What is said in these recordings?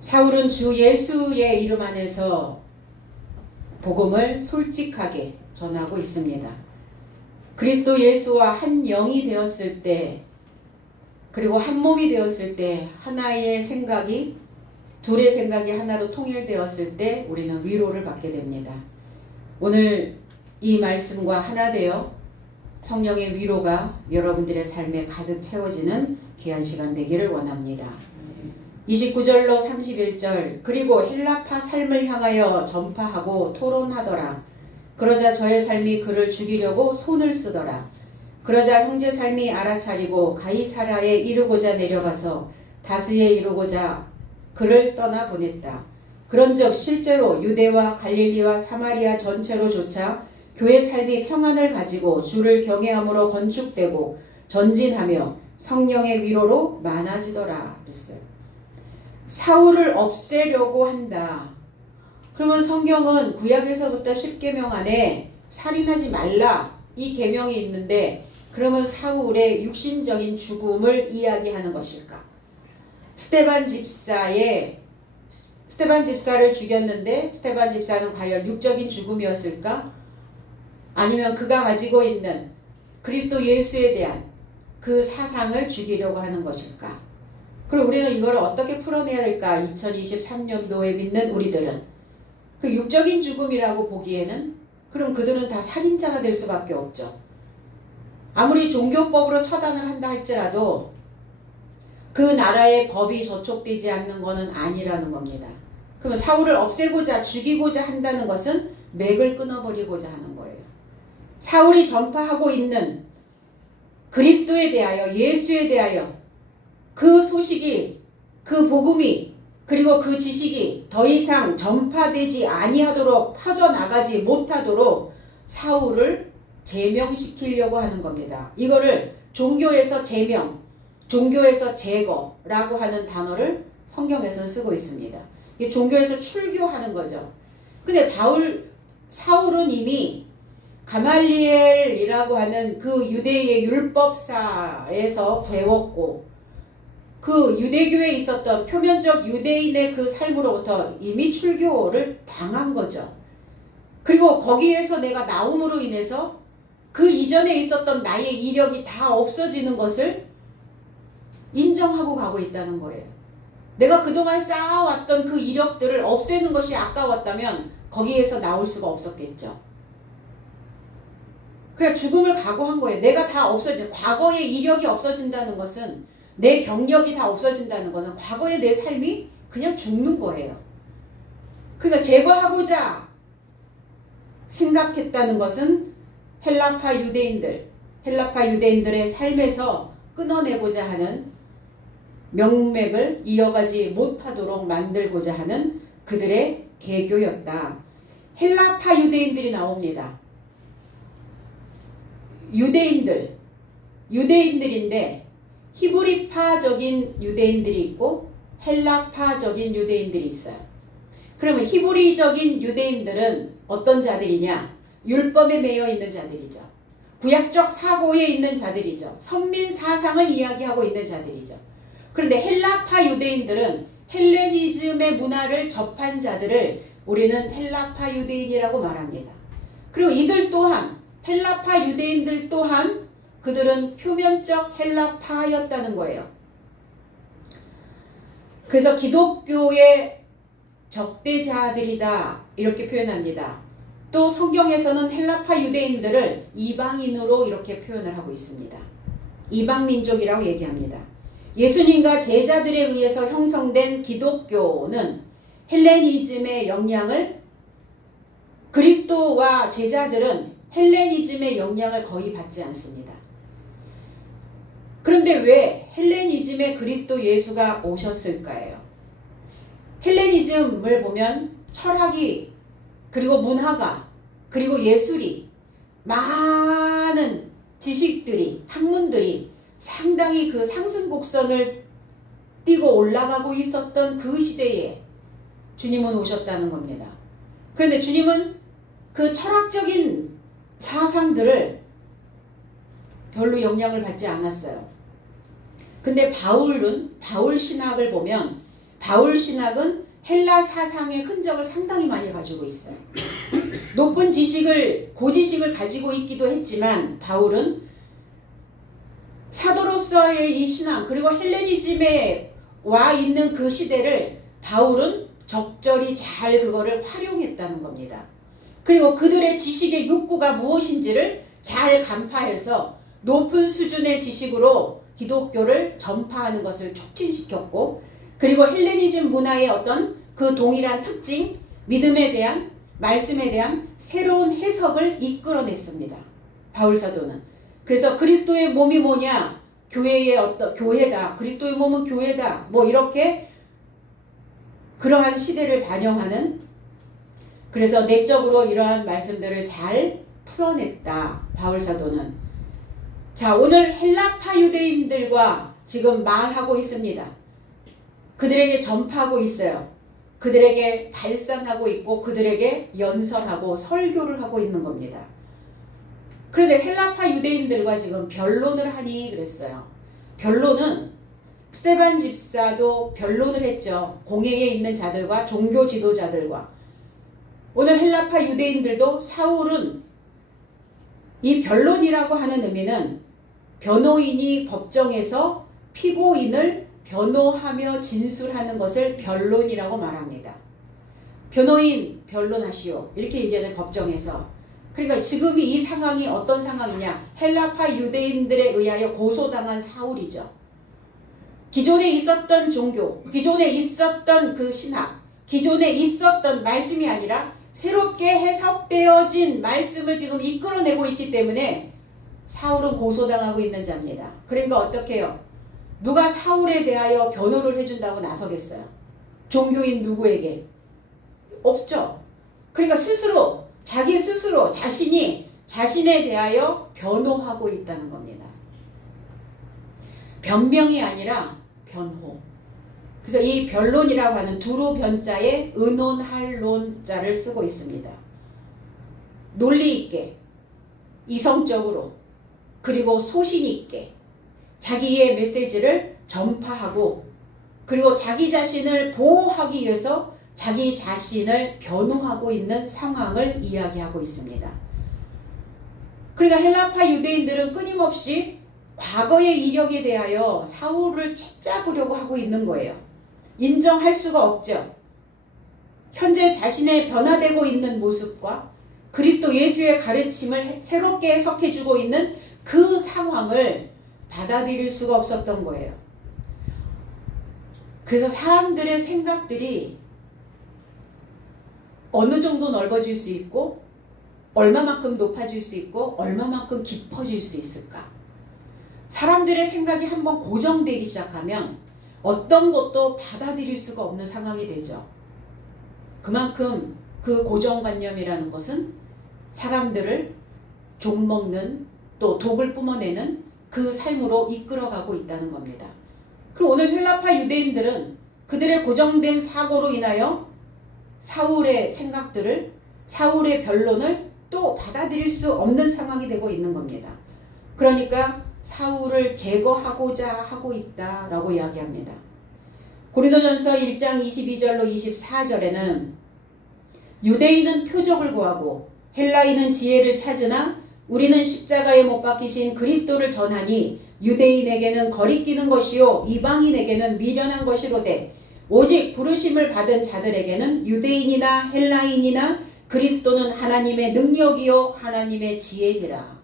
사울은 주 예수의 이름 안에서 복음을 솔직하게 전하고 있습니다. 그리스도 예수와 한 영이 되었을 때, 그리고 한 몸이 되었을 때, 하나의 생각이, 둘의 생각이 하나로 통일되었을 때 우리는 위로를 받게 됩니다. 오늘 이 말씀과 하나 되어 성령의 위로가 여러분들의 삶에 가득 채워지는 귀한 시간 되기를 원합니다. 29절로 31절, 그리고 헬라파 삶을 향하여 전파하고 토론하더라. 그러자 저의 삶이 그를 죽이려고 손을 쓰더라. 그러자 형제 삶이 알아차리고 가이사랴에 이르고자 내려가서 다스에 이르고자 그를 떠나 보냈다. 그런즉 실제로 유대와 갈릴리와 사마리아 전체로조차 교회 삶이 평안을 가지고 주를 경외함으로 건축되고 전진하며 성령의 위로로 많아지더라 그랬어요. 사울을 없애려고 한다. 그러면 성경은 구약에서부터 10계명 안에 살인하지 말라 이 계명이 있는데, 그러면 사울의 육신적인 죽음을 이야기하는 것일까? 스데반 집사를 죽였는데 스데반 집사는 과연 육적인 죽음이었을까? 아니면 그가 가지고 있는 그리스도 예수에 대한 그 사상을 죽이려고 하는 것일까? 그럼 우리는 이걸 어떻게 풀어내야 될까? 2023년도에 믿는 우리들은 그 육적인 죽음이라고 보기에는, 그럼 그들은 다 살인자가 될 수밖에 없죠. 아무리 종교법으로 처단을 한다 할지라도 그 나라의 법이 저촉되지 않는 것은 아니라는 겁니다. 그러면 사울을 없애고자 죽이고자 한다는 것은 맥을 끊어버리고자 하는 거예요. 사울이 전파하고 있는 그리스도에 대하여, 예수에 대하여 그 소식이, 그 복음이, 그리고 그 지식이 더 이상 전파되지 아니하도록, 퍼져나가지 못하도록 사울을 제명시키려고 하는 겁니다. 이거를 종교에서 제명, 종교에서 제거라고 하는 단어를 성경에서는 쓰고 있습니다. 이게 종교에서 출교하는 거죠. 근데 사울은 이미 가말리엘이라고 하는 그 유대의 율법사에서 배웠고, 그 유대교에 있었던 표면적 유대인의 그 삶으로부터 이미 출교를 당한 거죠. 그리고 거기에서 내가 나옴으로 인해서 그 이전에 있었던 나의 이력이 다 없어지는 것을 인정하고 가고 있다는 거예요. 내가 그동안 쌓아왔던 그 이력들을 없애는 것이 아까웠다면 거기에서 나올 수가 없었겠죠. 그냥 죽음을 각오한 거예요. 내가 다 없어진, 과거의 이력이 없어진다는 것은, 내 경력이 다 없어진다는 것은 과거의 내 삶이 그냥 죽는 거예요. 그러니까 제거하고자 생각했다는 것은 헬라파 유대인들의 삶에서 끊어내고자 하는, 명맥을 이어가지 못하도록 만들고자 하는 그들의 계교였다. 헬라파 유대인들이 나옵니다. 유대인들인데 히브리파적인 유대인들이 있고 헬라파적인 유대인들이 있어요. 그러면 히브리적인 유대인들은 어떤 자들이냐? 율법에 매여 있는 자들이죠. 구약적 사고에 있는 자들이죠. 선민 사상을 이야기하고 있는 자들이죠. 그런데 헬라파 유대인들은 헬레니즘의 문화를 접한 자들을 우리는 헬라파 유대인이라고 말합니다. 그리고 이들 또한, 헬라파 유대인들 또한 그들은 표면적 헬라파였다는 거예요. 그래서 기독교의 적대자들이다 이렇게 표현합니다. 또 성경에서는 헬라파 유대인들을 이방인으로 이렇게 표현을 하고 있습니다. 이방민족이라고 얘기합니다. 예수님과 제자들에 의해서 형성된 기독교는 헬레니즘의 영향을, 그리스도와 제자들은 헬레니즘의 영향을 거의 받지 않습니다. 그런데 왜 헬레니즘의 그리스도 예수가 오셨을까요? 헬레니즘을 보면 철학이, 그리고 문화가, 그리고 예술이, 많은 지식들이, 학문들이 상당히 그 상승곡선을 뛰고 올라가고 있었던 그 시대에 주님은 오셨다는 겁니다. 그런데 주님은 그 철학적인 사상들을 별로 영향을 받지 않았어요. 근데 바울 신학을 보면 바울 신학은 헬라 사상의 흔적을 상당히 많이 가지고 있어요. 높은 지식을, 고지식을 가지고 있기도 했지만 바울은 사도로서의 이 신앙, 그리고 헬레니즘에 와 있는 그 시대를 바울은 적절히 잘 그거를 활용했다는 겁니다. 그리고 그들의 지식의 욕구가 무엇인지를 잘 간파해서 높은 수준의 지식으로 기독교를 전파하는 것을 촉진시켰고, 그리고 헬레니즘 문화의 어떤 그 동일한 특징, 믿음에 대한, 말씀에 대한 새로운 해석을 이끌어냈습니다. 바울 사도는. 그래서 그리스도의 몸이 뭐냐? 교회의 어떤 교회다. 그리스도의 몸은 교회다. 뭐 이렇게 그러한 시대를 반영하는, 그래서 내적으로 이러한 말씀들을 잘 풀어냈다. 바울 사도는. 자, 오늘 헬라파 유대인들과 지금 말하고 있습니다. 그들에게 전파하고 있어요. 그들에게 발산하고 있고 그들에게 연설하고 설교를 하고 있는 겁니다. 그런데 헬라파 유대인들과 지금 변론을 하니 그랬어요. 변론은 스데반 집사도 변론을 했죠. 공회에 있는 자들과 종교 지도자들과. 오늘 헬라파 유대인들도 사울은 이 변론이라고 하는 의미는 변호인이 법정에서 피고인을 변호하며 진술하는 것을 변론이라고 말합니다. 변호인 변론하시오. 이렇게 얘기하죠. 법정에서. 그러니까 지금 이 상황이 어떤 상황이냐. 헬라파 유대인들에 의하여 고소당한 사울이죠. 기존에 있었던 종교, 기존에 있었던 그 신학, 기존에 있었던 말씀이 아니라 새롭게 해석되어진 말씀을 지금 이끌어내고 있기 때문에 사울은 고소당하고 있는 자입니다. 그러니까 어떻게 해요? 누가 사울에 대하여 변호를 해준다고 나서겠어요? 종교인 누구에게? 없죠. 그러니까 스스로, 자기 스스로 자신이 자신에 대하여 변호하고 있다는 겁니다. 변명이 아니라 변호. 그래서 이 변론이라고 하는 두루 변자에 의논할 논자를 쓰고 있습니다. 논리 있게, 이성적으로, 그리고 소신 있게 자기의 메시지를 전파하고, 그리고 자기 자신을 보호하기 위해서 자기 자신을 변호하고 있는 상황을 이야기하고 있습니다. 그러니까 헬라파 유대인들은 끊임없이 과거의 이력에 대하여 사울을 책잡으려고 하고 있는 거예요. 인정할 수가 없죠. 현재 자신의 변화되고 있는 모습과 그리스도 예수의 가르침을 새롭게 해석해주고 있는 그 상황을 받아들일 수가 없었던 거예요. 그래서 사람들의 생각들이 어느 정도 넓어질 수 있고 얼마만큼 높아질 수 있고 얼마만큼 깊어질 수 있을까? 사람들의 생각이 한번 고정되기 시작하면 어떤 것도 받아들일 수가 없는 상황이 되죠. 그만큼 그 고정관념이라는 것은 사람들을 욕먹는, 또 독을 뿜어내는 그 삶으로 이끌어가고 있다는 겁니다. 그럼 오늘 헬라파 유대인들은 그들의 고정된 사고로 인하여 사울의 생각들을, 사울의 변론을 또 받아들일 수 없는 상황이 되고 있는 겁니다. 그러니까 사울을 제거하고자 하고 있다라고 이야기합니다. 고린도전서 1장 22절로 24절에는 유대인은 표적을 구하고 헬라인은 지혜를 찾으나 우리는 십자가에 못 박히신 그리스도를 전하니 유대인에게는 거리끼는 것이요 이방인에게는 미련한 것이로되 오직 부르심을 받은 자들에게는 유대인이나 헬라인이나 그리스도는 하나님의 능력이요 하나님의 지혜니라.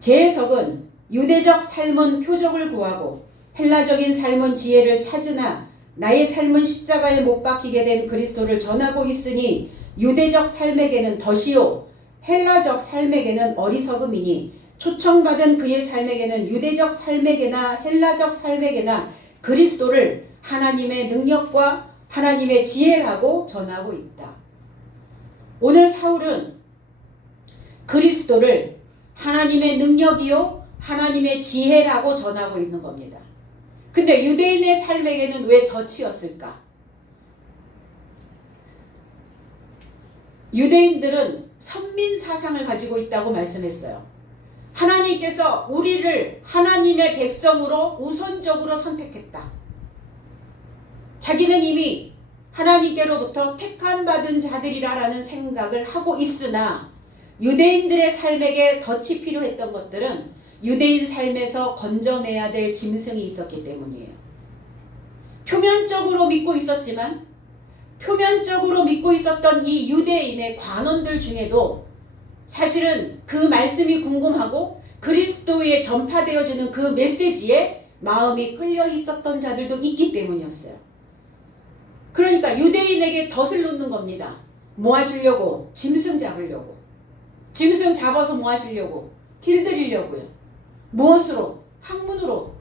제 해석은 유대적 삶은 표적을 구하고 헬라적인 삶은 지혜를 찾으나 나의 삶은 십자가에 못 박히게 된 그리스도를 전하고 있으니 유대적 삶에게는 덫이요 헬라적 삶에게는 어리석음이니 초청받은 그의 삶에게는 유대적 삶에게나 헬라적 삶에게나 그리스도를 하나님의 능력과 하나님의 지혜라고 전하고 있다. 오늘 사울은 그리스도를 하나님의 능력이요 하나님의 지혜라고 전하고 있는 겁니다. 근데 유대인의 삶에게는 왜 덫이었을까? 유대인들은 선민 사상을 가지고 있다고 말씀했어요. 하나님께서 우리를 하나님의 백성으로 우선적으로 선택했다. 자기는 이미 하나님께로부터 택함 받은 자들이라는 생각을 하고 있으나 유대인들의 삶에게 덫이 필요했던 것들은 유대인 삶에서 건져내야 될 짐승이 있었기 때문이에요. 표면적으로 믿고 있었지만 표면적으로 믿고 있었던 이 유대인의 관원들 중에도 사실은 그 말씀이 궁금하고 그리스도에 전파되어지는 그 메시지에 마음이 끌려 있었던 자들도 있기 때문이었어요. 그러니까 유대인에게 덫을 놓는 겁니다. 뭐 하시려고? 짐승 잡으려고. 짐승 잡아서 뭐 하시려고? 길들이려고요. 무엇으로? 학문으로.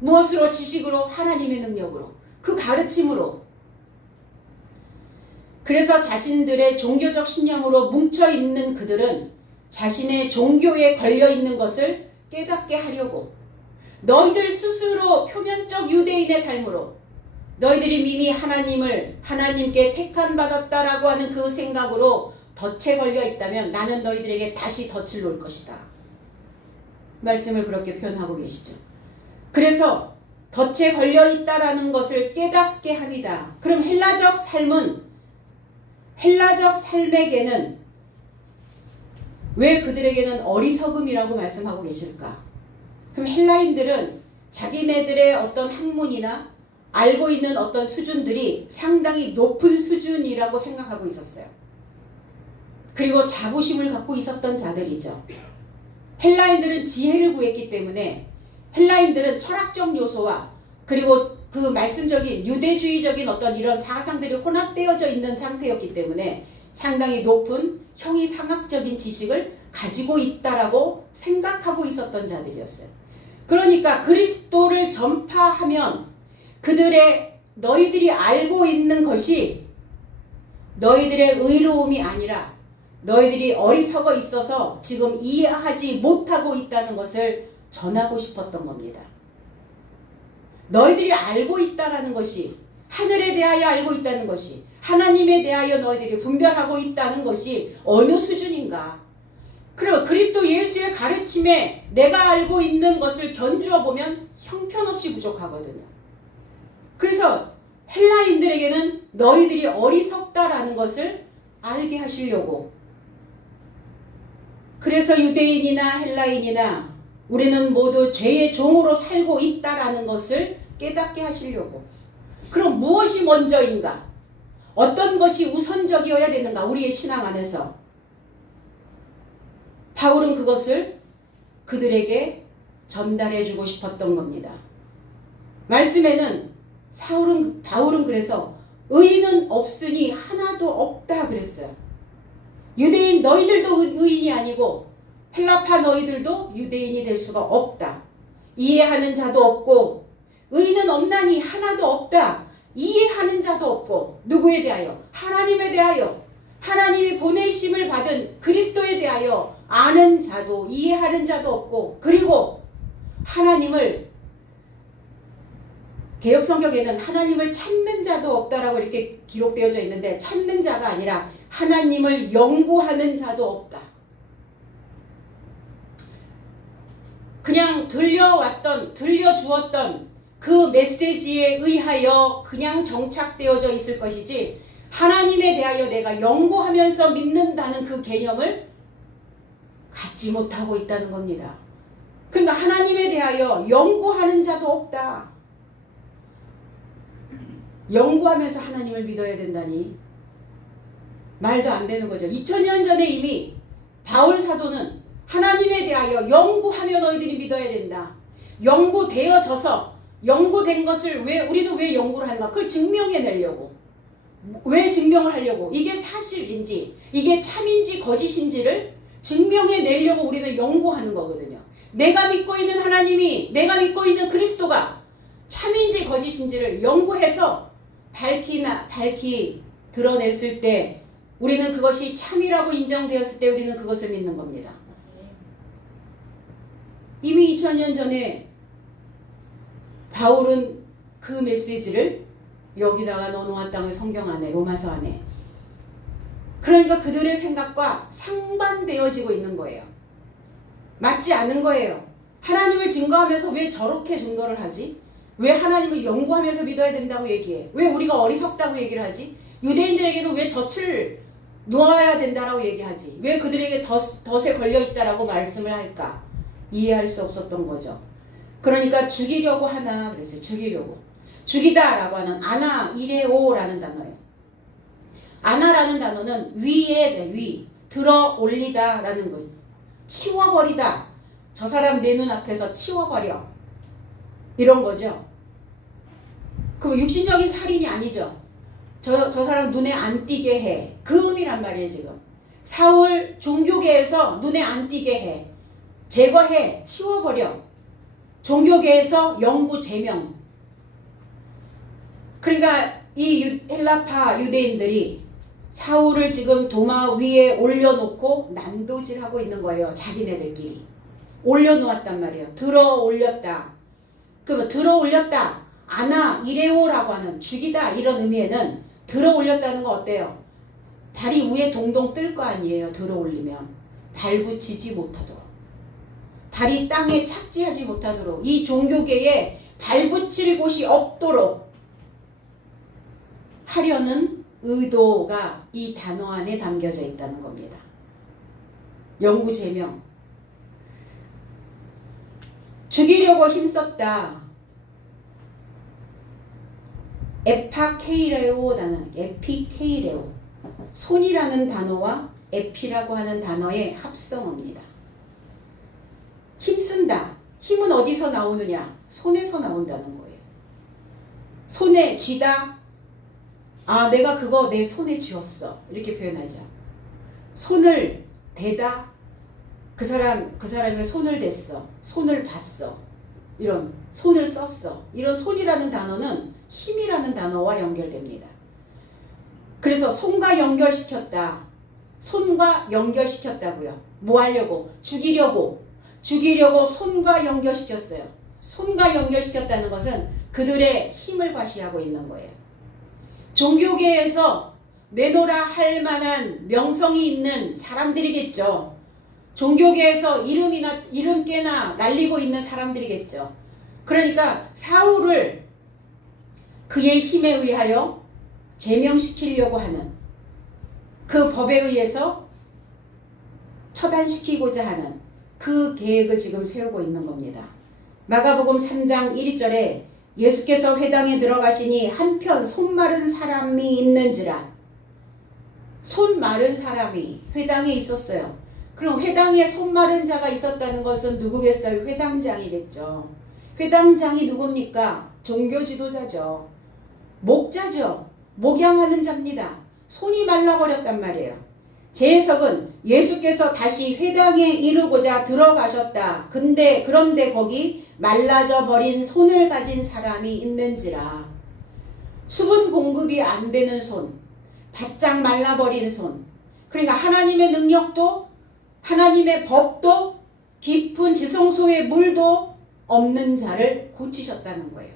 무엇으로? 지식으로? 하나님의 능력으로. 그 가르침으로. 그래서 자신들의 종교적 신념으로 뭉쳐있는 그들은 자신의 종교에 걸려있는 것을 깨닫게 하려고 너희들 스스로 표면적 유대인의 삶으로 너희들이 이미 하나님께 택함받았다라고 하는 그 생각으로 덫에 걸려있다면 나는 너희들에게 다시 덫을 놓을 것이다. 말씀을 그렇게 표현하고 계시죠. 그래서 덫에 걸려있다라는 것을 깨닫게 합니다. 그럼 헬라적 삶에게는 왜 그들에게는 어리석음이라고 말씀하고 계실까? 그럼 헬라인들은 자기네들의 어떤 학문이나 알고 있는 어떤 수준들이 상당히 높은 수준이라고 생각하고 있었어요. 그리고 자부심을 갖고 있었던 자들이죠. 헬라인들은 지혜를 구했기 때문에 헬라인들은 철학적 요소와 그리고 그 말씀적인 유대주의적인 어떤 이런 사상들이 혼합되어져 있는 상태였기 때문에 상당히 높은 형이상학적인 지식을 가지고 있다라고 생각하고 있었던 자들이었어요. 그러니까 그리스도를 전파하면 너희들이 알고 있는 것이 너희들의 의로움이 아니라 너희들이 어리석어 있어서 지금 이해하지 못하고 있다는 것을 전하고 싶었던 겁니다. 너희들이 알고 있다라는 것이 하늘에 대하여 알고 있다는 것이 하나님에 대하여 너희들이 분별하고 있다는 것이 어느 수준인가. 그리고 그리스도 예수의 가르침에 내가 알고 있는 것을 견주어 보면 형편없이 부족하거든요. 그래서 헬라인들에게는 너희들이 어리석다라는 것을 알게 하시려고. 그래서 유대인이나 헬라인이나 우리는 모두 죄의 종으로 살고 있다라는 것을 깨닫게 하시려고. 그럼 무엇이 먼저인가? 어떤 것이 우선적이어야 되는가? 우리의 신앙 안에서. 바울은 그것을 그들에게 전달해주고 싶었던 겁니다. 말씀에는 바울은 그래서 의인은 없으니 하나도 없다 그랬어요. 유대인 너희들도 의인이 아니고 헬라파 너희들도 유대인이 될 수가 없다. 이해하는 자도 없고 의인은 없나니 하나도 없다. 이해하는 자도 없고 누구에 대하여? 하나님에 대하여. 하나님이 보내심을 받은 그리스도에 대하여 아는 자도 이해하는 자도 없고 그리고 하나님을 개역성경에는 하나님을 찾는 자도 없다라고 이렇게 기록되어져 있는데 찾는 자가 아니라 하나님을 연구하는 자도 없다. 그냥 들려주었던 그 메시지에 의하여 그냥 정착되어져 있을 것이지 하나님에 대하여 내가 연구하면서 믿는다는 그 개념을 갖지 못하고 있다는 겁니다. 그러니까 하나님에 대하여 연구하는 자도 없다. 연구하면서 하나님을 믿어야 된다니 말도 안 되는 거죠. 2000년 전에 이미 바울 사도는 하나님에 대하여 연구하며 너희들이 믿어야 된다. 연구된 것을 우리는 왜 연구를 하는가? 그걸 증명해내려고. 왜 증명을 하려고? 이게 사실인지 이게 참인지 거짓인지를 증명해내려고 우리는 연구하는 거거든요. 내가 믿고 있는 하나님이 내가 믿고 있는 그리스도가 참인지 거짓인지를 연구해서 밝히 드러냈을 때 우리는 그것이 참이라고 인정되었을 때 우리는 그것을 믿는 겁니다. 이미 2000년 전에 바울은 그 메시지를 여기다가 넣어놓았다는 성경 안에 로마서 안에 그러니까 그들의 생각과 상반되어지고 있는 거예요. 맞지 않은 거예요. 하나님을 증거하면서 왜 저렇게 증거를 하지? 왜 하나님을 연구하면서 믿어야 된다고 얘기해? 왜 우리가 어리석다고 얘기를 하지? 유대인들에게는 왜 덫을 놓아야 된다라고 얘기하지? 왜 그들에게 덫에 걸려있다라고 말씀을 할까? 이해할 수 없었던 거죠. 그러니까 죽이려고 하나 그랬어요. 죽이려고. 죽이다라고 하는 아나 이레오라는 단어예요. 아나라는 단어는 위에 위, 들어 올리다라는 거예요. 치워버리다. 저 사람 내 눈앞에서 치워버려. 이런 거죠. 그럼 육신적인 살인이 아니죠. 저 사람 눈에 안 띄게 해. 그 의미란 말이에요 지금. 사울 종교계에서 눈에 안 띄게 해. 제거해. 치워버려. 종교계에서 영구 제명. 그러니까 이 헬라파 유대인들이 사울을 지금 도마 위에 올려놓고 난도질하고 있는 거예요. 자기네들끼리. 올려놓았단 말이에요. 들어 올렸다. 그러면 들어 올렸다. 아나 이레오라고 하는 죽이다 이런 의미에는 들어 올렸다는 거 어때요? 발이 위에 동동 뜰 거 아니에요. 들어 올리면. 발붙이지 못하도록. 발이 땅에 착지하지 못하도록. 이 종교계에 발붙일 곳이 없도록 하려는 의도가 이 단어 안에 담겨져 있다는 겁니다. 영구제명. 죽이려고 힘썼다. 에파케이레오라는 에피케이레오. 손이라는 단어와 에피라고 하는 단어의 합성어입니다. 힘쓴다. 힘은 어디서 나오느냐? 손에서 나온다는 거예요. 손에 쥐다. 아, 내가 그거 내 손에 쥐었어. 이렇게 표현하죠. 손을 대다. 그 사람이 손을 댔어. 손을 봤어. 이런 손을 썼어. 이런 손이라는 단어는 힘이라는 단어와 연결됩니다. 그래서 손과 연결시켰다. 손과 연결시켰다고요. 뭐 하려고? 죽이려고 손과 연결시켰어요. 손과 연결시켰다는 것은 그들의 힘을 과시하고 있는 거예요. 종교계에서 내놓으라 할 만한 명성이 있는 사람들이겠죠. 종교계에서 이름깨나 날리고 있는 사람들이겠죠. 그러니까 사울을 그의 힘에 의하여 제명시키려고 하는 그 법에 의해서 처단시키고자 하는 그 계획을 지금 세우고 있는 겁니다. 마가복음 3장 1절에 예수께서 회당에 들어가시니 한편 손 마른 사람이 있는지라. 손 마른 사람이 회당에 있었어요. 그럼 회당에 손 마른 자가 있었다는 것은 누구겠어요? 회당장이겠죠. 회당장이 누굽니까? 종교 지도자죠. 목자죠. 목양하는 자입니다. 손이 말라버렸단 말이에요. 제 해석은 예수께서 다시 회당에 이르고자 들어가셨다. 그런데 거기 말라져 버린 손을 가진 사람이 있는지라. 수분 공급이 안 되는 손, 바짝 말라버린 손. 그러니까 하나님의 능력도 하나님의 법도 깊은 지성소의 물도 없는 자를 고치셨다는 거예요.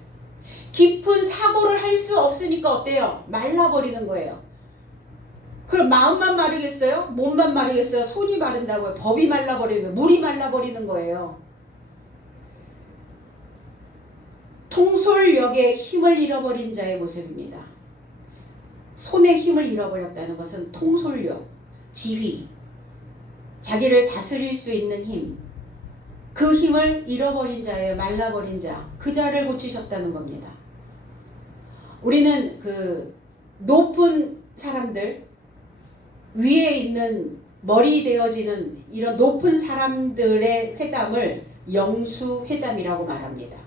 깊은 사고를 할 수 없으니까 어때요? 말라버리는 거예요. 그럼 마음만 마르겠어요? 몸만 마르겠어요? 손이 마른다고요? 법이 말라버리는 거예요. 물이 말라버리는 거예요. 통솔력의 힘을 잃어버린 자의 모습입니다. 손의 힘을 잃어버렸다는 것은 통솔력, 지휘, 자기를 다스릴 수 있는 힘, 그 힘을 잃어버린 자예요. 말라버린 자, 그 자를 고치셨다는 겁니다. 우리는 그 높은 사람들, 위에 있는 머리 되어지는 이런 높은 사람들의 회담을 영수회담이라고 말합니다.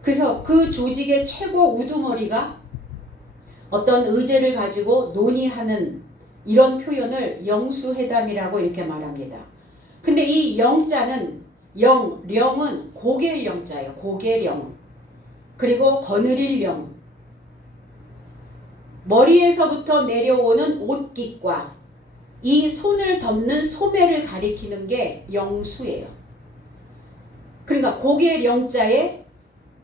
그래서 그 조직의 최고 우두머리가 어떤 의제를 가지고 논의하는 이런 표현을 영수회담이라고 이렇게 말합니다. 근데 이 영자는 령은 고갤 영자예요. 고갤령. 그리고 거느릴 령. 머리에서부터 내려오는 옷깃과 이 손을 덮는 소매를 가리키는 게 영수예요. 그러니까 고갤 영자의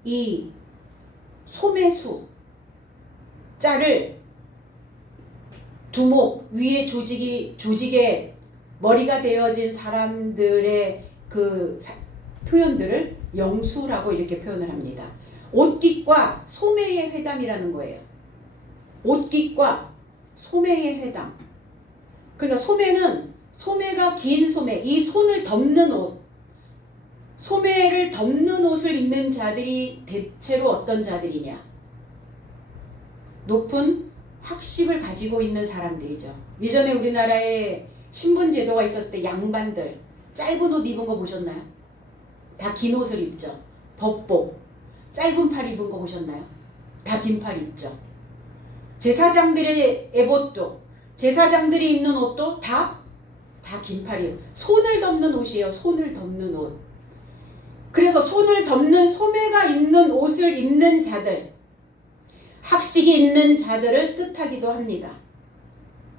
이 소매수 자를 두목 위에 조직의 머리가 되어진 사람들의 그 표현들을 영수라고 이렇게 표현을 합니다. 옷깃과 소매의 회담이라는 거예요. 옷깃과 소매의 회담. 그러니까 소매가 긴 소매, 이 손을 덮는 옷, 소매를 덮는 옷을 입는 자들이 대체로 어떤 자들이냐? 높은 학식을 가지고 있는 사람들이죠. 예전에 우리나라에 신분제도가 있었을 때 양반들 짧은 옷 입은 거 보셨나요? 다 긴 옷을 입죠. 법복, 짧은 팔 입은 거 보셨나요? 다 긴 팔 입죠. 제사장들의 에봇도, 제사장들이 입는 옷도 다 긴 팔이에요. 손을 덮는 옷이에요. 손을 덮는 옷. 그래서 손을 덮는 소매가 있는 옷을 입는 자들, 학식이 있는 자들을 뜻하기도 합니다.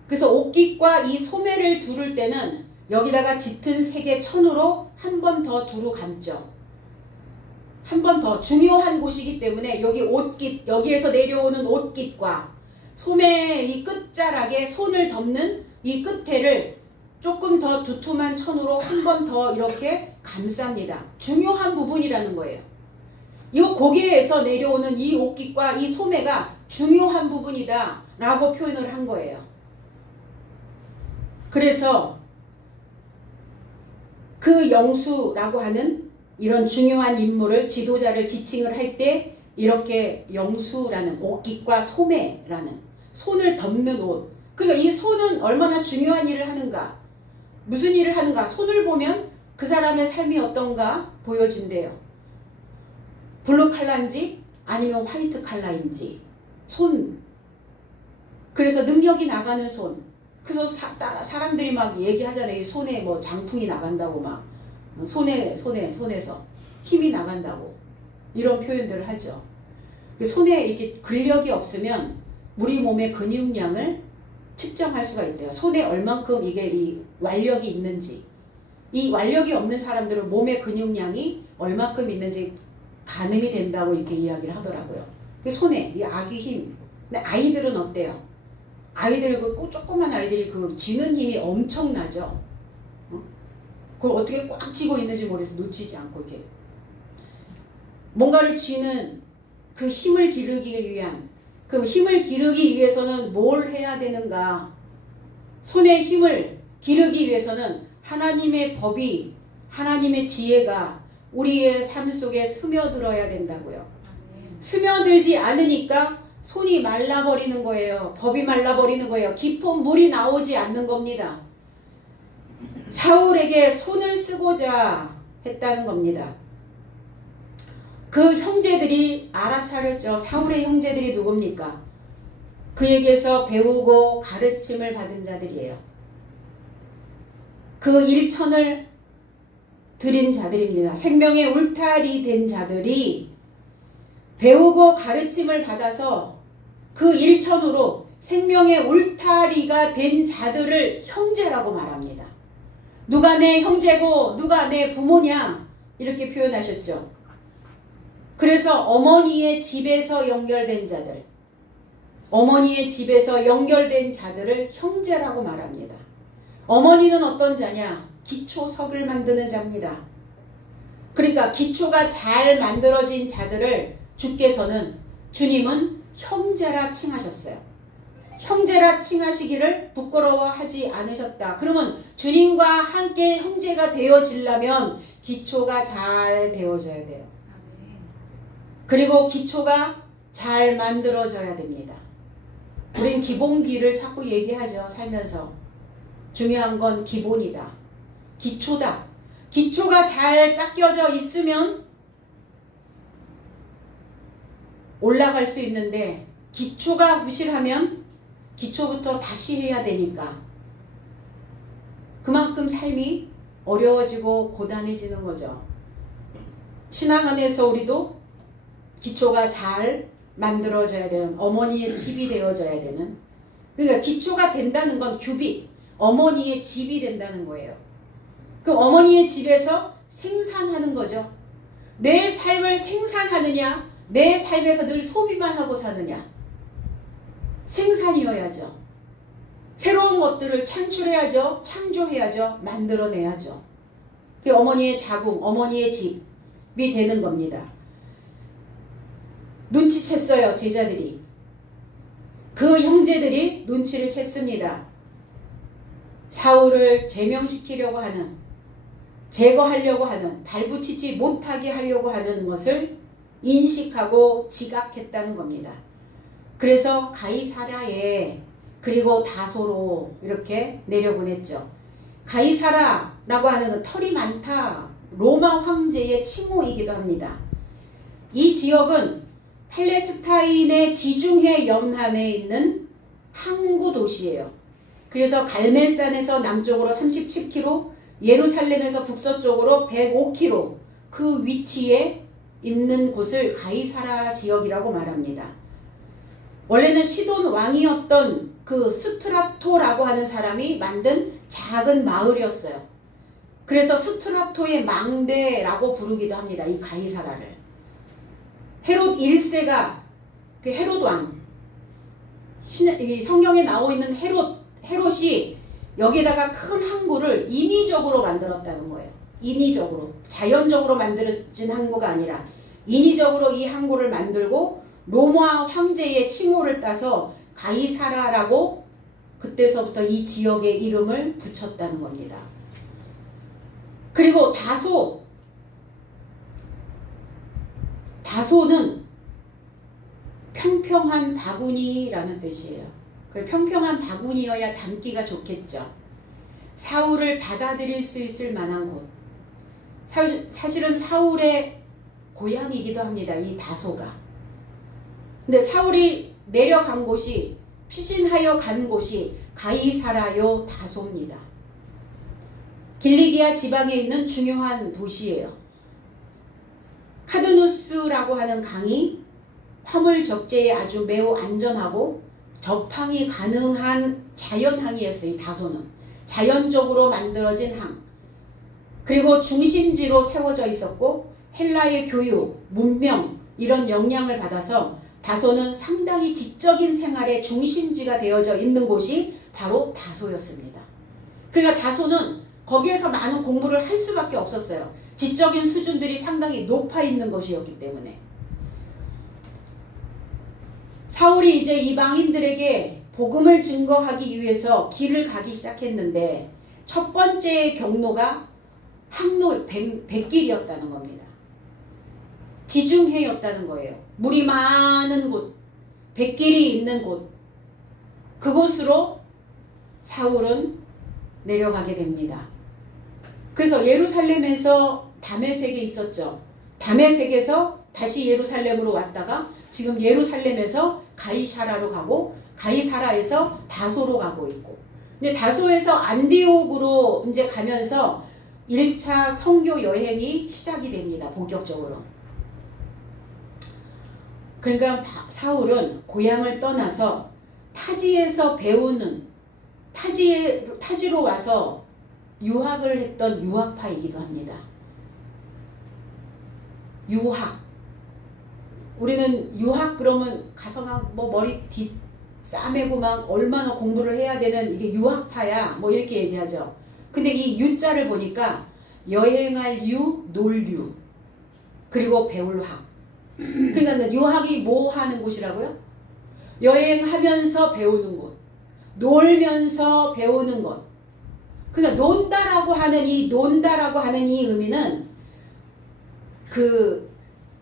그래서 옷깃과 이 소매를 두를 때는 여기다가 짙은 색의 천으로 한 번 더 두루 감죠. 한 번 더 중요한 곳이기 때문에 여기 옷깃, 여기에서 내려오는 옷깃과 소매의 이 끝자락에 손을 덮는 이 끝에를 조금 더 두툼한 천으로 한 번 더 이렇게 감쌉니다. 중요한 부분이라는 거예요. 이 고개에서 내려오는 이 옷깃과 이 소매가 중요한 부분이다 라고 표현을 한 거예요. 그래서 그 영수라고 하는 이런 중요한 인물을, 지도자를 지칭을 할 때 이렇게 영수라는, 옷깃과 소매라는, 손을 덮는 옷. 그러니까 이 손은 얼마나 중요한 일을 하는가, 무슨 일을 하는가, 손을 보면 그 사람의 삶이 어떤가 보여진대요. 블루 칼라인지 아니면 화이트 칼라인지 손. 그래서 능력이 나가는 손. 그래서 사람들이 막 얘기하잖아요. 손에 뭐 장풍이 나간다고, 막 손에서 힘이 나간다고 이런 표현들을 하죠. 손에 이렇게 근력이 없으면 우리 몸의 근육량을 측정할 수가 있대요. 손에 얼만큼 이게 이 완력이 있는지, 이 완력이 없는 사람들은 몸의 근육량이 얼만큼 있는지 가늠이 된다고 이렇게 이야기를 하더라고요. 손에 이 아기 힘. 근데 아이들은 어때요? 아이들, 그 조그만 아이들이 그 쥐는 힘이 엄청나죠. 그걸 어떻게 꽉 쥐고 있는지 모르겠어요. 놓치지 않고 이렇게 뭔가를 쥐는 그 힘을 기르기 위한, 그 힘을 기르기 위해서는 뭘 해야 되는가? 손의 힘을 기르기 위해서는 하나님의 법이, 하나님의 지혜가 우리의 삶 속에 스며들어야 된다고요. 스며들지 않으니까 손이 말라버리는 거예요. 법이 말라버리는 거예요. 깊은 물이 나오지 않는 겁니다. 사울에게 손을 쓰고자 했다는 겁니다. 그 형제들이 알아차렸죠. 사울의 형제들이 누굽니까? 그에게서 배우고 가르침을 받은 자들이에요. 그 일천을 드린 자들입니다. 생명의 울타리 된 자들이 배우고 가르침을 받아서 그 일천으로 생명의 울타리가 된 자들을 형제라고 말합니다. 누가 내 형제고 누가 내 부모냐 이렇게 표현하셨죠. 그래서 어머니의 집에서 연결된 자들, 어머니의 집에서 연결된 자들을 형제라고 말합니다. 어머니는 어떤 자냐? 기초석을 만드는 자입니다. 그러니까 기초가 잘 만들어진 자들을 주님은 형제라 칭하셨어요. 형제라 칭하시기를 부끄러워하지 않으셨다. 그러면 주님과 함께 형제가 되어지려면 기초가 잘 되어져야 돼요. 그리고 기초가 잘 만들어져야 됩니다. 우린 기본기를 자꾸 얘기하죠. 살면서. 중요한 건 기본이다. 기초다. 기초가 잘 닦여져 있으면 올라갈 수 있는데 기초가 부실하면 기초부터 다시 해야 되니까 그만큼 삶이 어려워지고 고단해지는 거죠. 신앙 안에서 우리도 기초가 잘 만들어져야 되는, 어머니의 집이 되어져야 되는, 그러니까 기초가 된다는 건 규빗, 어머니의 집이 된다는 거예요. 그 어머니의 집에서 생산하는 거죠. 내 삶을 생산하느냐, 내 삶에서 늘 소비만 하고 사느냐. 생산이어야죠. 새로운 것들을 창출해야죠. 창조해야죠. 만들어내야죠. 그게 어머니의 자궁, 어머니의 집이 되는 겁니다. 눈치챘어요, 제자들이. 그 형제들이 눈치를 챘습니다. 사울을 제명시키려고 하는, 제거하려고 하는, 발붙이지 못하게 하려고 하는 것을 인식하고 지각했다는 겁니다. 그래서 가이사랴에 그리고 다소로 이렇게 내려보냈죠. 가이사라라고 하는 건 털이 많다, 로마 황제의 칭호이기도 합니다. 이 지역은 팔레스타인의 지중해 연안에 있는 항구 도시예요. 그래서 갈멜산에서 남쪽으로 37km, 예루살렘에서 북서쪽으로 105km 그 위치에 있는 곳을 가이사라 지역이라고 말합니다. 원래는 시돈 왕이었던 그 스트라토라고 하는 사람이 만든 작은 마을이었어요. 그래서 스트라토의 망대라고 부르기도 합니다. 이 가이사라를. 헤롯 1세가 그 헤롯 왕, 성경에 나오고 있는 헤롯이 여기다가 큰 항구를 인위적으로 만들었다는 거예요. 인위적으로. 자연적으로 만들어진 항구가 아니라 인위적으로 이 항구를 만들고 로마 황제의 칭호를 따서 가이사라라고 그때서부터 이 지역의 이름을 붙였다는 겁니다. 그리고 다소는 평평한 바구니라는 뜻이에요. 그 평평한 바구니여야 담기가 좋겠죠. 사울을 받아들일 수 있을 만한 곳. 사실은 사울의 고향이기도 합니다. 이 다소가. 근데 사울이 내려간 곳이, 피신하여 간 곳이 가이사라요 다소입니다. 길리기아 지방에 있는 중요한 도시예요. 카드누스라고 하는 강이 화물 적재에 아주 매우 안전하고 접항이 가능한 자연항이었어요. 이 다소는 자연적으로 만들어진 항. 그리고 중심지로 세워져 있었고 헬라의 교육, 문명 이런 영향을 받아서 다소는 상당히 지적인 생활의 중심지가 되어져 있는 곳이 바로 다소였습니다. 그러니까 다소는 거기에서 많은 공부를 할 수밖에 없었어요. 지적인 수준들이 상당히 높아 있는 것이었기 때문에. 사울이 이제 이방인들에게 복음을 증거하기 위해서 길을 가기 시작했는데 첫 번째 경로가 항로 백길이었다는 겁니다. 지중해였다는 거예요. 물이 많은 곳, 백길이 있는 곳, 그곳으로 사울은 내려가게 됩니다. 그래서 예루살렘에서 다메섹에 있었죠. 다메섹에서 다시 예루살렘으로 왔다가 지금 예루살렘에서 가이사라로 가고 가이사라에서 다소로 가고 있고, 근데 다소에서 안디옥으로 이제 가면서 1차 선교 여행이 시작이 됩니다. 본격적으로. 그러니까 사울은 고향을 떠나서 타지에서 배우는, 타지로 와서 유학을 했던 유학파이기도 합니다. 유학. 우리는 유학 그러면 가서 막 뭐 머리 뒤 싸매고 막 얼마나 공부를 해야 되는 이게 유학파야 뭐 이렇게 얘기하죠. 근데 이 유자를 보니까 여행할 유, 놀 유, 그리고 배울 학. 그러니까 유학이 뭐 하는 곳이라고요? 여행하면서 배우는 곳, 놀면서 배우는 곳. 그러니까 논다라고 하는 이 의미는 그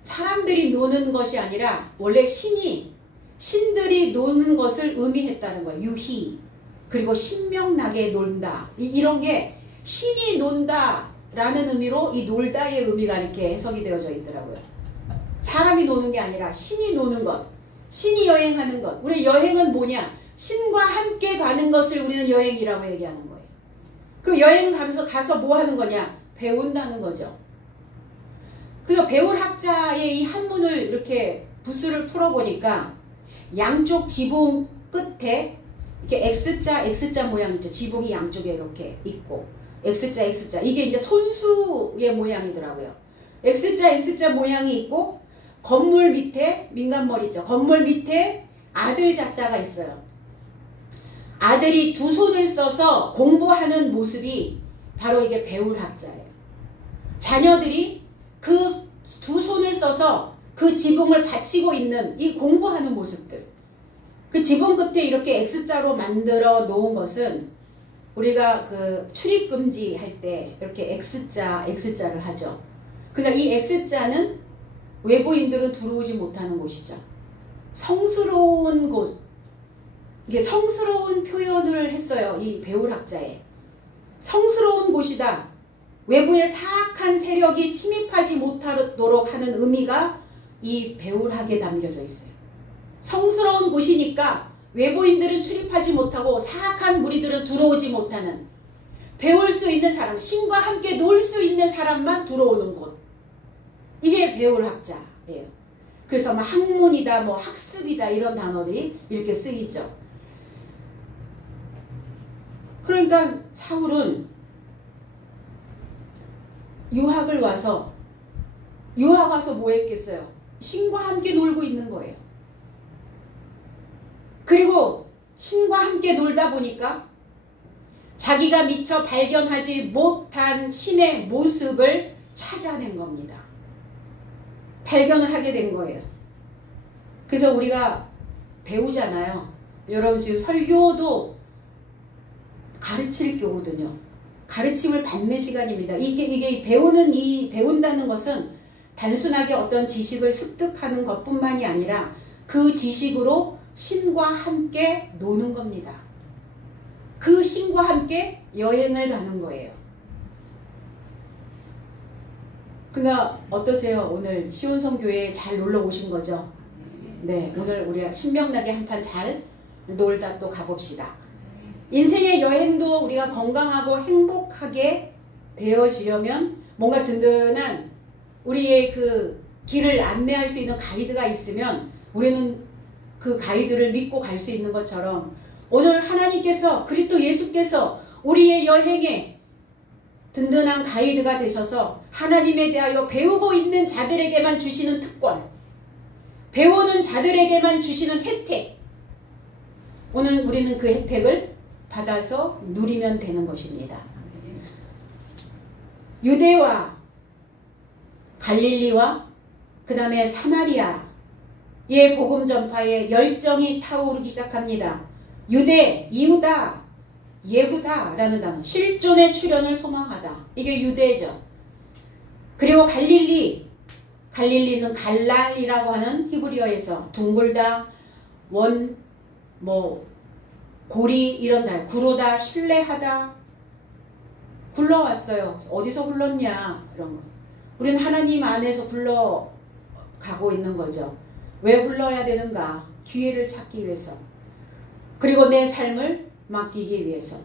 사람들이 노는 것이 아니라 원래 신들이 노는 것을 의미했다는 거예요. 유희. 그리고 신명나게 놀다. 이런 게 신이 논다라는 의미로 이 놀다의 의미가 이렇게 해석이 되어져 있더라고요. 사람이 노는 게 아니라 신이 노는 것. 신이 여행하는 것. 우리 여행은 뭐냐? 신과 함께 가는 것을 우리는 여행이라고 얘기하는 거예요. 그럼 여행 가서 뭐 하는 거냐? 배운다는 거죠. 그래서 배울 학자의 이 한문을 이렇게 부수를 풀어보니까 양쪽 지붕 끝에 이렇게 X자 모양 있죠. 지붕이 양쪽에 이렇게 있고 X자 이게 이제 손수의 모양이더라고요. X자 모양이 있고 건물 밑에 민간머리 있죠. 건물 밑에 아들 자자가 있어요. 아들이 두 손을 써서 공부하는 모습이 바로 이게 배울 학자예요. 자녀들이 그 두 손을 써서 그 지붕을 받치고 있는 이 공부하는 모습들. 그 지붕 끝에 이렇게 X자로 만들어 놓은 것은 우리가 그 출입금지 할 때 이렇게 X자를 하죠. 그러니까 이 X자는 외부인들은 들어오지 못하는 곳이죠. 성스러운 곳. 이게 성스러운 표현을 했어요. 이 배울학자에. 성스러운 곳이다. 외부의 사악한 세력이 침입하지 못하도록 하는 의미가 이 배울학에 담겨져 있어요. 성스러운 곳이니까 외부인들은 출입하지 못하고 사악한 무리들은 들어오지 못하는, 배울 수 있는 사람, 신과 함께 놀 수 있는 사람만 들어오는 곳. 이게 배울학자예요. 그래서 뭐 학문이다, 뭐 학습이다 이런 단어들이 이렇게 쓰이죠. 그러니까 사울은 유학 와서 뭐 했겠어요? 신과 함께 놀고 있는 거예요. 그리고 신과 함께 놀다 보니까 자기가 미처 발견하지 못한 신의 모습을 찾아낸 겁니다. 발견을 하게 된 거예요. 그래서 우리가 배우잖아요. 여러분 지금 설교도 가르칠 교거든요. 가르침을 받는 시간입니다. 이게 배운다는 것은 단순하게 어떤 지식을 습득하는 것뿐만이 아니라 그 지식으로 신과 함께 노는 겁니다. 그 신과 함께 여행을 가는 거예요. 그러니까 어떠세요? 오늘 시온성교회에 잘 놀러 오신 거죠? 네, 오늘 우리가 신명나게 한판 잘 놀다 또 가봅시다. 인생의 여행도 우리가 건강하고 행복하게 되어지려면 뭔가 든든한 우리의 그 길을 안내할 수 있는 가이드가 있으면 우리는 그 가이드를 믿고 갈 수 있는 것처럼 오늘 하나님께서 그리스도 예수께서 우리의 여행에 든든한 가이드가 되셔서 하나님에 대하여 배우고 있는 자들에게만 주시는 특권, 배우는 자들에게만 주시는 혜택, 오늘 우리는 그 혜택을 받아서 누리면 되는 것입니다. 유대와 갈릴리와 그 다음에 사마리아의 복음 전파에 열정이 타오르기 시작합니다. 유대, 이후다, 예후다라는 단어, 실존의 출현을 소망하다. 이게 유대죠. 그리고 갈릴리는 갈랄이라고 하는 히브리어에서 둥글다, 고리 이런 날, 구르다, 신뢰하다, 굴러왔어요. 어디서 굴렀냐 이런 거. 우리는 하나님 안에서 굴러가고 있는 거죠. 왜 굴러야 되는가? 기회를 찾기 위해서. 그리고 내 삶을 맡기기 위해서.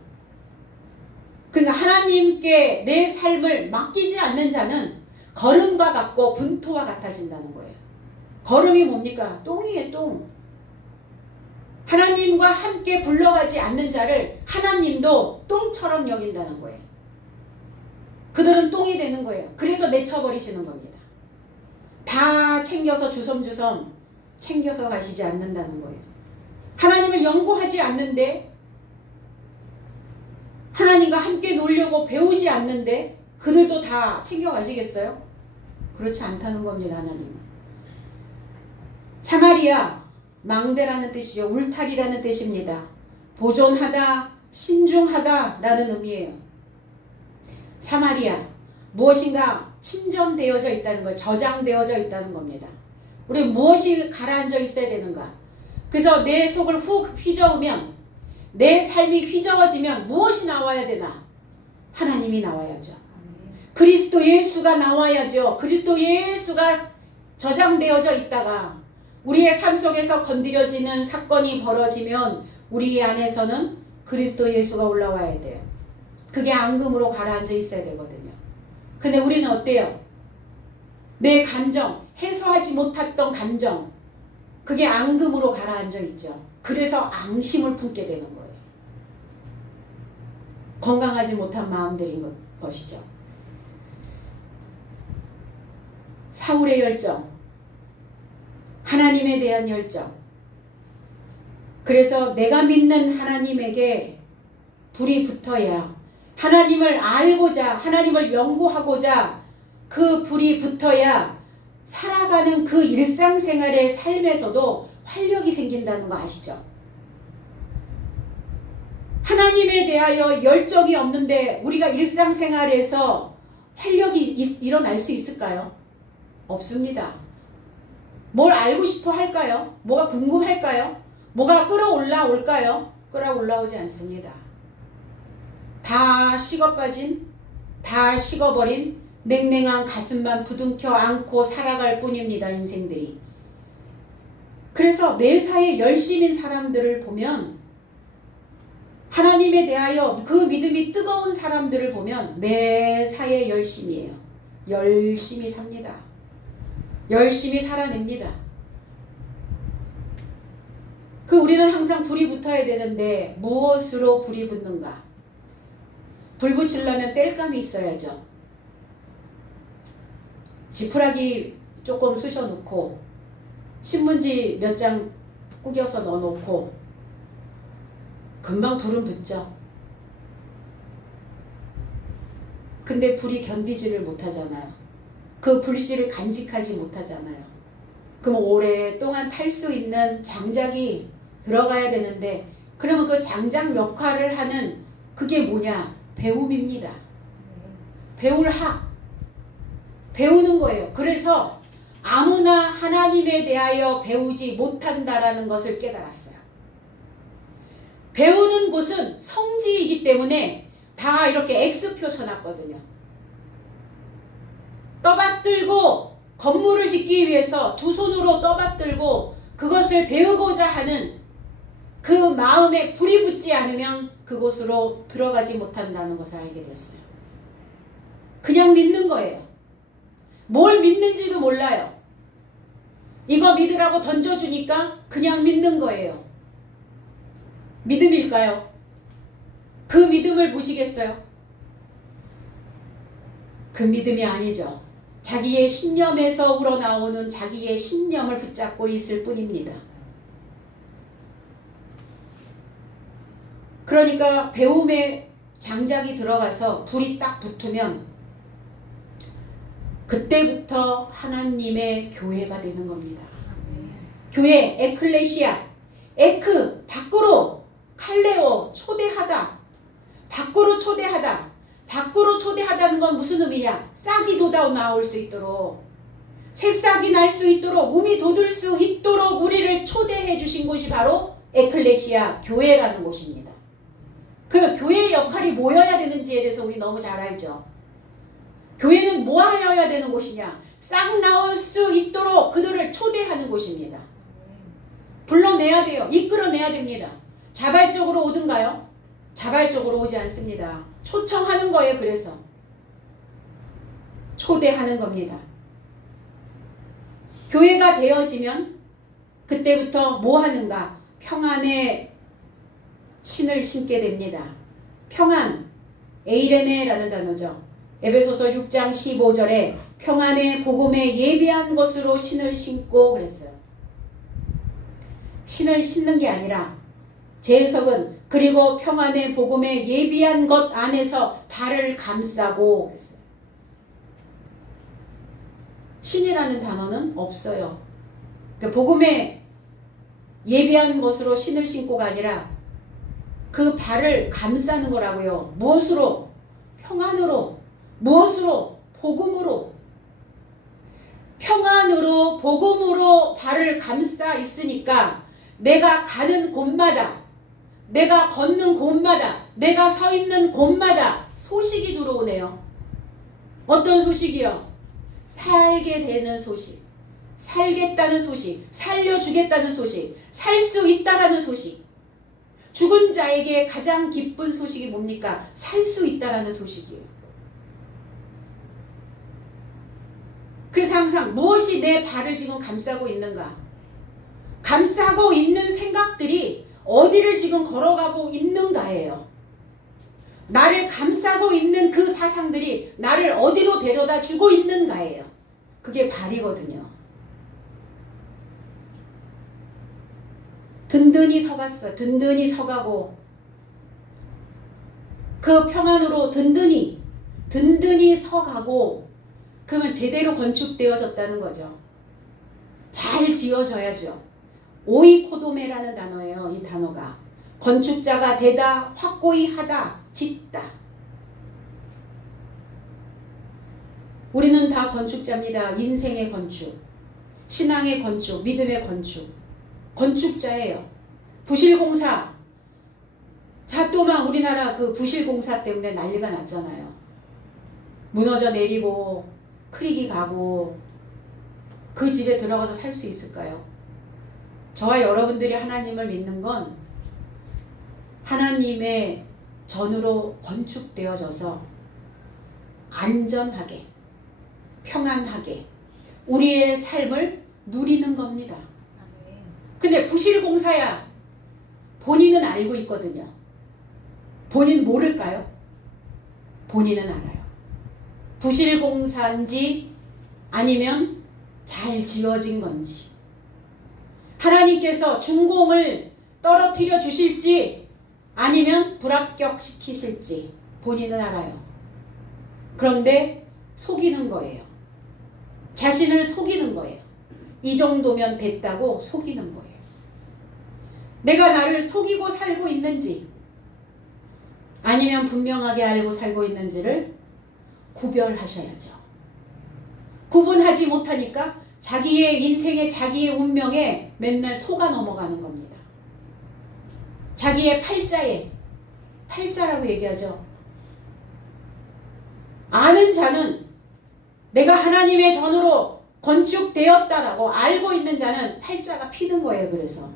그러니까 하나님께 내 삶을 맡기지 않는 자는 걸음과 같고 분토와 같아진다는 거예요. 걸음이 뭡니까? 똥이에요, 똥. 하나님과 함께 굴러가지 않는 자를 하나님도 똥처럼 여긴다는 거예요. 그들은 똥이 되는 거예요. 그래서 내쳐버리시는 겁니다. 다 챙겨서 주섬주섬 챙겨서 가시지 않는다는 거예요. 하나님을 연구하지 않는데, 하나님과 함께 놀려고 배우지 않는데 그들도 다 챙겨가시겠어요? 그렇지 않다는 겁니다. 하나님은. 사마리아, 망대라는 뜻이죠. 울타리라는 뜻입니다. 보존하다, 신중하다 라는 의미예요. 사마리아, 무엇인가 침전되어져 있다는 거예요. 저장되어져 있다는 겁니다. 우리 무엇이 가라앉아 있어야 되는가? 그래서 내 속을 훅 휘저으면, 내 삶이 휘저어지면 무엇이 나와야 되나? 하나님이 나와야죠. 그리스도 예수가 나와야죠. 그리스도 예수가 저장되어져 있다가 우리의 삶 속에서 건드려지는 사건이 벌어지면 우리 안에서는 그리스도 예수가 올라와야 돼요. 그게 앙금으로 가라앉아 있어야 되거든요. 근데 우리는 어때요? 내 감정, 해소하지 못했던 감정, 그게 앙금으로 가라앉아 있죠. 그래서 앙심을 품게 되는 거예요. 건강하지 못한 마음들인 것이죠. 사울의 열정, 하나님에 대한 열정. 그래서 내가 믿는 하나님에게 불이 붙어야, 하나님을 알고자, 하나님을 연구하고자 그 불이 붙어야 살아가는 그 일상생활의 삶에서도 활력이 생긴다는 거 아시죠? 하나님에 대하여 열정이 없는데 우리가 일상생활에서 활력이 일어날 수 있을까요? 없습니다. 뭘 알고 싶어 할까요? 뭐가 궁금할까요? 뭐가 끌어올라올까요? 끌어올라오지 않습니다. 다 식어빠진, 다 식어버린 냉랭한 가슴만 부둥켜 안고 살아갈 뿐입니다. 인생들이. 그래서 매사에 열심인 사람들을 보면, 하나님에 대하여 그 믿음이 뜨거운 사람들을 보면 매사에 열심이에요. 열심히 삽니다. 열심히 살아냅니다. 우리는 항상 불이 붙어야 되는데 무엇으로 불이 붙는가? 불 붙이려면 땔감이 있어야죠. 지푸라기 조금 쑤셔놓고 신문지 몇 장 구겨서 넣어놓고 금방 불은 붙죠. 근데 불이 견디지를 못하잖아요. 그 불씨를 간직하지 못하잖아요. 그럼 오랫동안 탈 수 있는 장작이 들어가야 되는데, 그러면 그 장작 역할을 하는 그게 뭐냐? 배움입니다. 배울 학. 배우는 거예요. 그래서 아무나 하나님에 대하여 배우지 못한다라는 것을 깨달았어요. 배우는 곳은 성지이기 때문에 다 이렇게 X표 쳐놨거든요. 떠받들고 건물을 짓기 위해서 두 손으로 떠받들고 그것을 배우고자 하는 그 마음에 불이 붙지 않으면 그곳으로 들어가지 못한다는 것을 알게 됐어요. 그냥 믿는 거예요. 뭘 믿는지도 몰라요. 이거 믿으라고 던져주니까 그냥 믿는 거예요. 믿음일까요? 그 믿음을 보시겠어요? 그 믿음이 아니죠. 자기의 신념에서 우러나오는 자기의 신념을 붙잡고 있을 뿐입니다. 그러니까 배움에 장작이 들어가서 불이 딱 붙으면 그때부터 하나님의 교회가 되는 겁니다. 교회, 에클레시아, 에크, 밖으로, 칼레오, 초대하다. 밖으로 초대하다. 밖으로 초대하다는 건 무슨 의미냐? 싹이 돋아 나올 수 있도록, 새싹이 날 수 있도록, 몸이 돋을 수 있도록 우리를 초대해 주신 곳이 바로 에클레시아, 교회라는 곳입니다. 그러면 교회의 역할이 뭐여야 되는지에 대해서 우리 너무 잘 알죠. 교회는 뭐 하여야 되는 곳이냐? 싹 나올 수 있도록 그들을 초대하는 곳입니다. 불러내야 돼요. 이끌어내야 됩니다. 자발적으로 오든가요? 자발적으로 오지 않습니다. 초청하는 거예요. 그래서 초대하는 겁니다. 교회가 되어지면 그때부터 뭐 하는가? 평안의 신을 신게 됩니다. 평안, 에이레네라는 단어죠. 에베소서 6장 15절에 평안의 복음에 예비한 것으로 신을 신고 그랬어요. 신을 신는 게 아니라, 제 해석은 그리고 평안의 복음에 예비한 것 안에서 발을 감싸고 그랬어요. 신이라는 단어는 없어요. 그러니까 복음에 예비한 것으로 신을 신고가 아니라 그 발을 감싸는 거라고요. 무엇으로? 평안으로. 무엇으로? 복음으로. 평안으로, 복음으로 발을 감싸 있으니까 내가 가는 곳마다, 내가 걷는 곳마다, 내가 서 있는 곳마다 소식이 들어오네요. 어떤 소식이요? 살게 되는 소식, 살겠다는 소식, 살려주겠다는 소식, 살 수 있다라는 소식. 죽은 자에게 가장 기쁜 소식이 뭡니까? 살 수 있다라는 소식이에요. 그래서 항상 무엇이 내 발을 지금 감싸고 있는가? 감싸고 있는 생각들이 어디를 지금 걸어가고 있는가예요. 나를 감싸고 있는 그 사상들이 나를 어디로 데려다 주고 있는가예요. 그게 발이거든요. 든든히 서갔어. 든든히 서가고 그 평안으로 든든히 서가고 그러면 제대로 건축되어졌다는 거죠. 잘 지어져야죠. 오이코도메라는 단어예요. 이 단어가 건축자가 되다, 확고히 하다, 짓다. 우리는 다 건축자입니다. 인생의 건축, 신앙의 건축, 믿음의 건축. 건축자예요. 부실공사. 자, 또 막 우리나라 그 부실공사 때문에 난리가 났잖아요. 무너져 내리고 크릭이 가고 그 집에 들어가서 살 수 있을까요? 저와 여러분들이 하나님을 믿는 건 하나님의 전으로 건축되어져서 안전하게, 평안하게 우리의 삶을 누리는 겁니다. 근데 부실공사야 본인은 알고 있거든요. 본인 모를까요? 본인은 알아요. 부실공사인지 아니면 잘 지어진 건지, 하나님께서 준공을 떨어뜨려 주실지 아니면 불합격시키실지 본인은 알아요. 그런데 속이는 거예요. 자신을 속이는 거예요. 이 정도면 됐다고 속이는 거예요. 내가 나를 속이고 살고 있는지 아니면 분명하게 알고 살고 있는지를 구별하셔야죠. 구분하지 못하니까 자기의 인생에, 자기의 운명에 맨날 속아 넘어가는 겁니다. 자기의 팔자라고 얘기하죠. 아는 자는, 내가 하나님의 전으로 건축되었다라고 알고 있는 자는 팔자가 피는 거예요. 그래서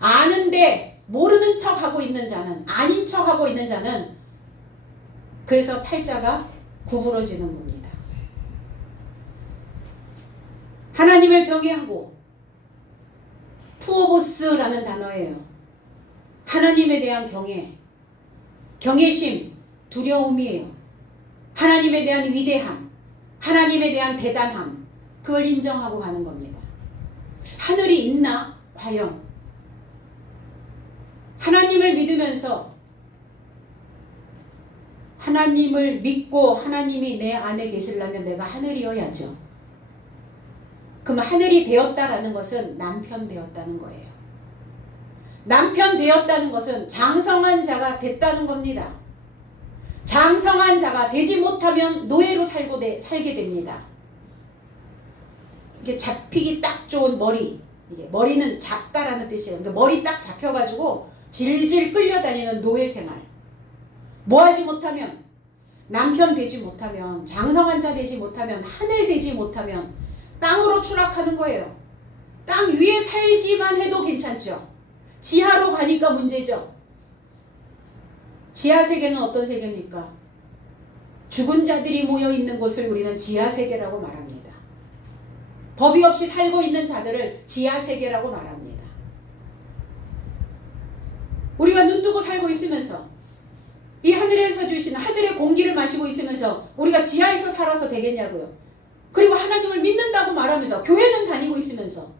아는데 모르는 척하고 있는 자는, 아닌 척하고 있는 자는 그래서 팔자가 구부러지는 겁니다. 하나님을 경외하고, 푸오보스라는 단어예요. 하나님에 대한 경외, 경외심, 두려움이에요. 하나님에 대한 위대함, 하나님에 대한 대단함, 그걸 인정하고 가는 겁니다. 하늘이 있나? 과연 하나님을 믿으면서, 하나님을 믿고 하나님이 내 안에 계시려면 내가 하늘이어야죠. 그럼 하늘이 되었다라는 것은 남편 되었다는 거예요. 남편 되었다는 것은 장성한 자가 됐다는 겁니다. 장성한 자가 되지 못하면 노예로 살게 됩니다. 이게 잡히기 딱 좋은 머리, 이게 머리는 잡다라는 뜻이에요. 그러니까 머리 딱 잡혀가지고 질질 끌려다니는 노예 생활. 뭐 하지 못하면, 남편 되지 못하면, 장성한 자 되지 못하면, 하늘 되지 못하면 땅으로 추락하는 거예요. 땅 위에 살기만 해도 괜찮죠. 지하로 가니까 문제죠. 지하 세계는 어떤 세계입니까? 죽은 자들이 모여 있는 곳을 우리는 지하 세계라고 말합니다. 법이 없이 살고 있는 자들을 지하 세계라고 말합니다. 우리가 눈 뜨고 살고 있으면서, 이 하늘에서 주신 하늘의 공기를 마시고 있으면서 우리가 지하에서 살아서 되겠냐고요. 그리고 하나님을 믿는다고 말하면서 교회는 다니고 있으면서,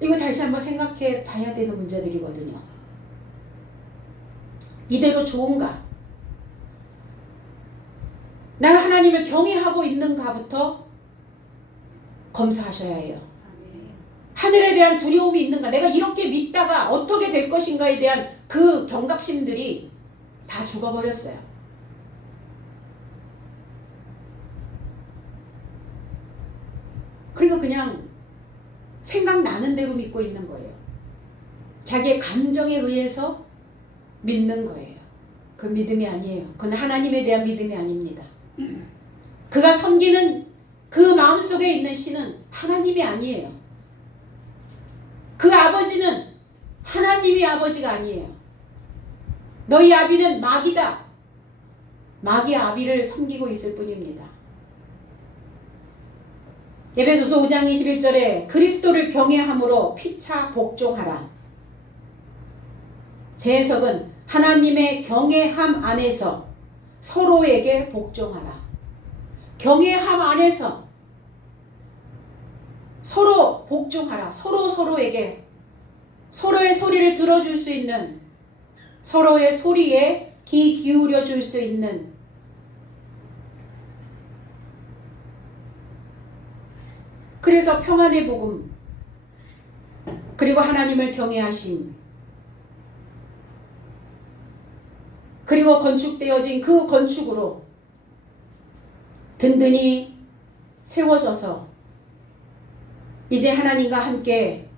이거 다시 한번 생각해 봐야 되는 문제들이거든요. 이대로 좋은가? 나는 하나님을 경외하고 있는가부터 검사하셔야 해요. 하늘에 대한 두려움이 있는가? 내가 이렇게 믿다가 어떻게 될 것인가에 대한 그 경각심들이 다 죽어버렸어요. 그리고 그냥 생각나는 대로 믿고 있는 거예요. 자기의 감정에 의해서 믿는 거예요. 그 믿음이 아니에요. 그건 하나님에 대한 믿음이 아닙니다. 그가 섬기는 그 마음속에 있는 신은 하나님이 아니에요. 그 아버지는 하나님이 아버지가 아니에요. 너희 아비는 마귀다. 마귀 아비를 섬기고 있을 뿐입니다. 에베소서 5장 21절에 그리스도를 경외함으로 피차 복종하라. 제 해석은 하나님의 경외함 안에서 서로에게 복종하라. 경외함 안에서 서로 복종하라. 서로에게 서로의 소리를 들어줄 수 있는, 서로의 소리에 귀 기울여 줄 수 있는 그래서 평안의 복음, 그리고 하나님을 경외하심, 그리고 건축되어진 그 건축으로 든든히 세워져서 이제 하나님과 함께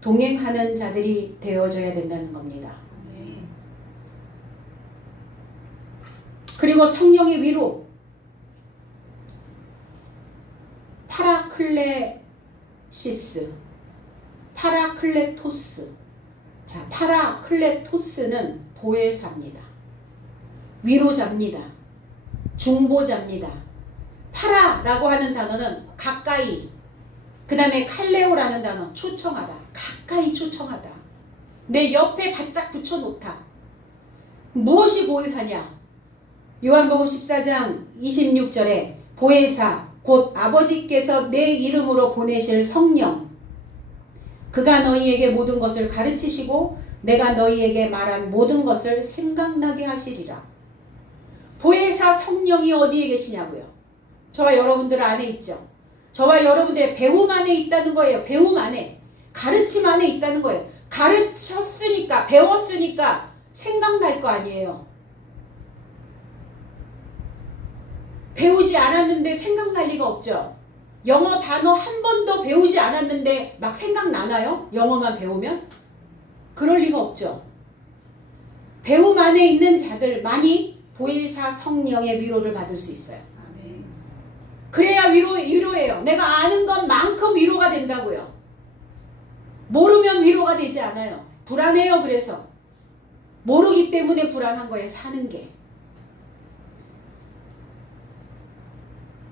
동행하는 자들이 되어져야 된다는 겁니다. 그리고 성령의 위로, 파라클레시스, 파라클레토스. 자, 파라클레토스는 보혜사입니다. 위로자입니다. 중보자입니다. 파라라고 하는 단어는 가까이, 그 다음에 칼레오라는 단어 초청하다, 가까이 초청하다, 내 옆에 바짝 붙여놓다. 무엇이 보혜사냐? 요한복음 14장 26절에 보혜사 곧 아버지께서 내 이름으로 보내실 성령, 그가 너희에게 모든 것을 가르치시고 내가 너희에게 말한 모든 것을 생각나게 하시리라. 보혜사 성령이 어디에 계시냐고요? 저와 여러분들 안에 있죠. 저와 여러분들의 배움 안에 있다는 거예요. 배움 안에, 가르침 안에 있다는 거예요. 가르쳤으니까, 배웠으니까 생각날 거 아니에요. 배우지 않았는데 생각날 리가 없죠. 영어 단어 한 번도 배우지 않았는데 막 생각나나요? 영어만 배우면? 그럴 리가 없죠. 배움 안에 있는 자들만이 보혜사 성령의 위로를 받을 수 있어요. 그래야 위로예요. 내가 아는 것만큼 위로가 된다고요. 모르면 위로가 되지 않아요. 불안해요. 그래서 모르기 때문에 불안한 거예요. 사는 게.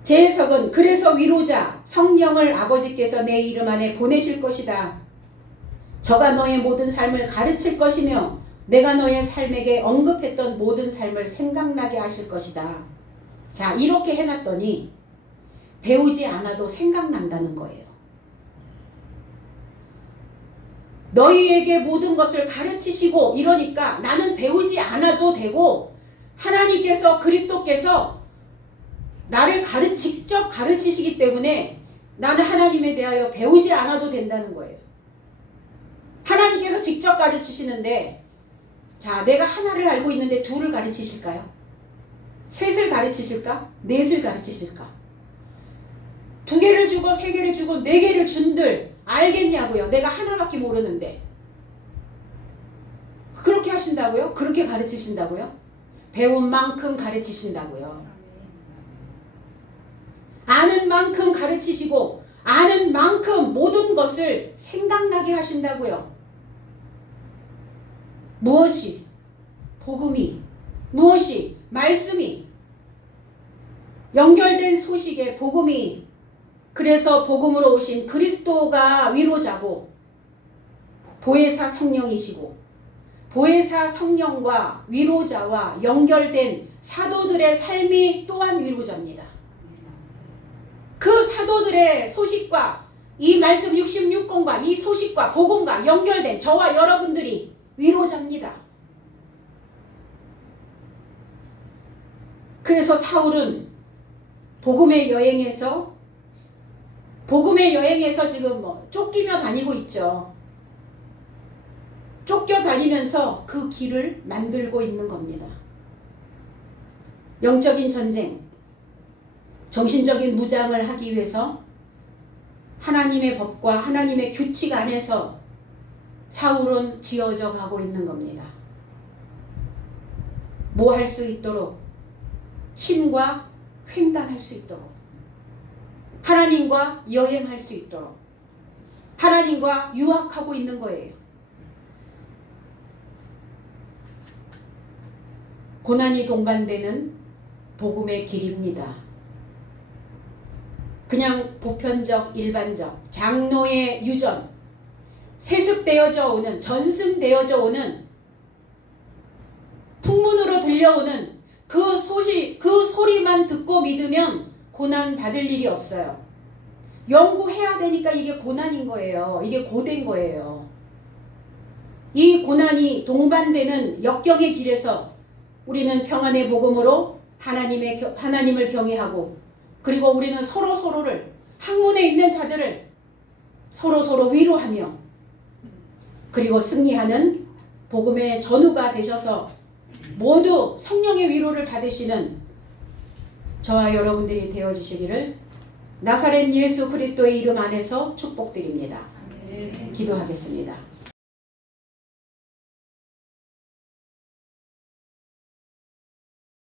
제 해석은 그래서 위로자 성령을 아버지께서 내 이름 안에 보내실 것이다. 저가 너의 모든 삶을 가르칠 것이며 내가 너의 삶에게 언급했던 모든 삶을 생각나게 하실 것이다. 자, 이렇게 해놨더니 배우지 않아도 생각난다는 거예요. 너희에게 모든 것을 가르치시고 이러니까 나는 배우지 않아도 되고 하나님께서 그리스도께서 나를 직접 가르치시기 때문에 나는 하나님에 대하여 배우지 않아도 된다는 거예요. 하나님께서 직접 가르치시는데, 자, 내가 하나를 알고 있는데 둘을 가르치실까요? 셋을 가르치실까? 넷을 가르치실까? 두 개를 주고 세 개를 주고 네 개를 준들 알겠냐고요? 내가 하나밖에 모르는데. 그렇게 하신다고요? 그렇게 가르치신다고요? 배운 만큼 가르치신다고요. 아는 만큼 가르치시고 아는 만큼 모든 것을 생각나게 하신다고요. 무엇이? 복음이. 무엇이? 말씀이. 연결된 소식에 복음이. 그래서 복음으로 오신 그리스도가 위로자고 보혜사 성령이시고 보혜사 성령과 위로자와 연결된 사도들의 삶이 또한 위로자입니다. 그 사도들의 소식과 이 말씀 66권과 이 소식과 복음과 연결된 저와 여러분들이 위로자입니다. 그래서 사울은 복음의 여행에서 지금 쫓기며 다니고 있죠. 쫓겨다니면서 그 길을 만들고 있는 겁니다. 영적인 전쟁, 정신적인 무장을 하기 위해서 하나님의 법과 하나님의 규칙 안에서 사울은 지어져 가고 있는 겁니다. 뭐 할 수 있도록? 신과 횡단할 수 있도록, 하나님과 여행할 수 있도록, 하나님과 유학하고 있는 거예요. 고난이 동반되는 복음의 길입니다. 그냥 보편적, 일반적, 장로의 유전, 세습되어져 오는, 전승되어져 오는, 풍문으로 들려오는 그 소식, 그 소리만 듣고 믿으면 고난 받을 일이 없어요. 연구해야 되니까 이게 고난인 거예요. 이게 고된 거예요. 이 고난이 동반되는 역경의 길에서 우리는 평안의 복음으로 하나님을 경외하고, 그리고 우리는 서로를 학문에 있는 자들을 서로 위로하며 그리고 승리하는 복음의 전우가 되셔서 모두 성령의 위로를 받으시는 저와 여러분들이 되어주시기를 나사렛 예수 그리스도의 이름 안에서 축복드립니다. 기도하겠습니다.